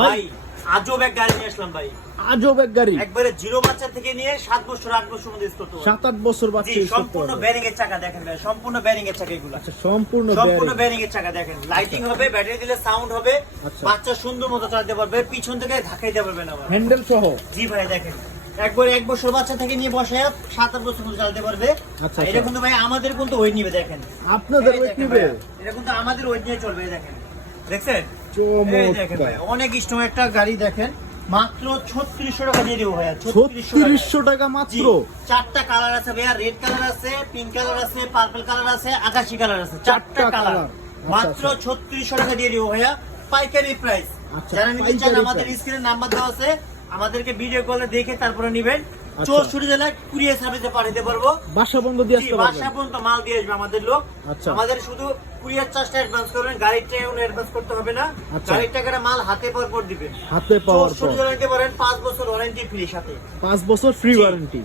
ভাই আজব এক গাড়ি নিয়ে আসলাম ভাই। আজব এক গাড়ি? একবারে জিরো বাচ্চা থেকে নিয়ে বছর বছর মধ্যে করতে পারবে। বছর বাচ্চা করতে সম্পূর্ণ ব্যারিং এর চাকা দেখেন ভাই সম্পূর্ণ ব্যারিং এর চাকা এগুলো। আচ্ছা সম্পূর্ণ সম্পূর্ণ ব্যারিং এর চাকা দেখেন। লাইটিং হবে ব্যাটারি দিলে সাউন্ড হবে আচ্ছা। বাচ্চা সুন্দর মতো চালাতে পারবে পিছন থেকে ধাক্কাইতে পারবে না হ্যান্ডেল সহ? জি ভাই দেখেন। একবার এক বছর বাচ্চা থেকে নিয়ে বসে সাত আট বছর মতো চালাতে পারবে। আচ্ছা, এটা আচ্ছা। কিন্তু ভাই আমাদের কিন্তু ওয়েট নিবে দেখেন। আপনাদের ওয়েট নিবে? এটা কিন্তু আমাদের ওয়েট নিয়ে চলবে দেখেন। দেখছেন? এই দেখেন চমৎকার। ভাই অনেক স্ট্রং একটা গাড়ি দেখেন। মাত্র ছত্রিশশো টাকা দিয়ে দেবো ভাইয়া ছত্রিশশো টাকা। মাত্র? চারটা কালার আছে ভাইয়া রেড কালার আছে পিঙ্ক কালার আছে পার্পল কালার আছে আকাশি কালার আছে চারটা কালার আচ্ছা, মাত্র আচ্ছা। ছত্রিশশো টাকা দিয়ে দিব ভাইয়া পাইকারি প্রাইস আচ্ছা, যারা নিতে চান আমাদের price। স্ক্রিনে নাম্বার দেওয়া আছে আমাদেরকে ভিডিও কলে দেখে তারপরে নিবেন। চৌষট্টি জেলায় কুরিয়ার সার্ভিসে পাঠাতে পারব। বাসা বন্ধ দিয়ে আসতে বাসা পর্যন্ত মাল দিয়ে আসবে আমাদের লোক। আচ্ছা। আমাদের শুধু কুরিয়ার চার্জটা অ্যাডভান্স করবেন গাড়ির টাকা অ্যাডভান্স করতে হবে না। আচ্ছা। গাড়ির টাকাটা মাল হাতে পাওয়ার পর দিবেন। হাতে পাওয়ার পর। চৌষট্টি জেলা নিতে পারেন পাঁচ বছর ওয়ারেন্টি ফ্রি সাথে। পাঁচ বছর ফ্রি ওয়ারেন্টি